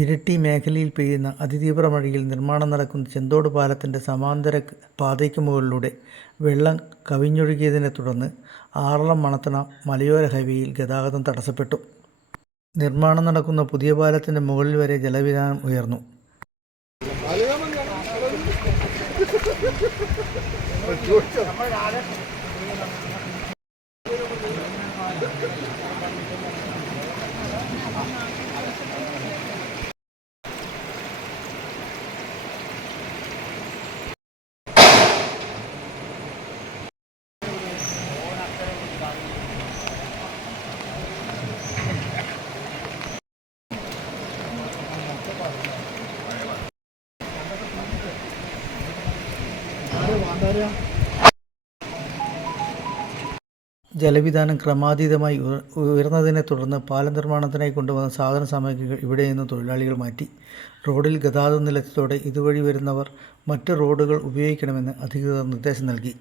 ഇരിട്ടി മേഖലയിൽ പെയ്യുന്ന അതിതീവ്ര മഴയിൽ നിർമ്മാണം നടക്കുന്ന ചെന്തോട് പാലത്തിൻ്റെ സമാന്തര പാതയ്ക്ക് മുകളിലൂടെ വെള്ളം കവിഞ്ഞൊഴുകിയതിനെ തുടർന്ന് ആറളം മണത്തണ മലയോര ഹൈവേയിൽ ഗതാഗതം തടസ്സപ്പെട്ടു. നിർമ്മാണം നടക്കുന്ന പുതിയ പാലത്തിൻ്റെ മുകളിൽ വരെ ജലവിധാനം ഉയർന്നു. ജലവിധാനം ക്രമാതീതമായി ഉയർന്നതിനെ തുടർന്ന് പാലം നിർമ്മാണത്തിനായി കൊണ്ടുവന്ന സാധന സാമഗ്രികൾ ഇവിടെ നിന്ന് തൊഴിലാളികൾ മാറ്റി. റോഡിൽ ഗതാഗതം നിലച്ചതോടെ ഇതുവഴി വരുന്നവർ മറ്റ് റോഡുകൾ ഉപയോഗിക്കണമെന്ന് അധികൃതർ നിർദ്ദേശം നൽകി.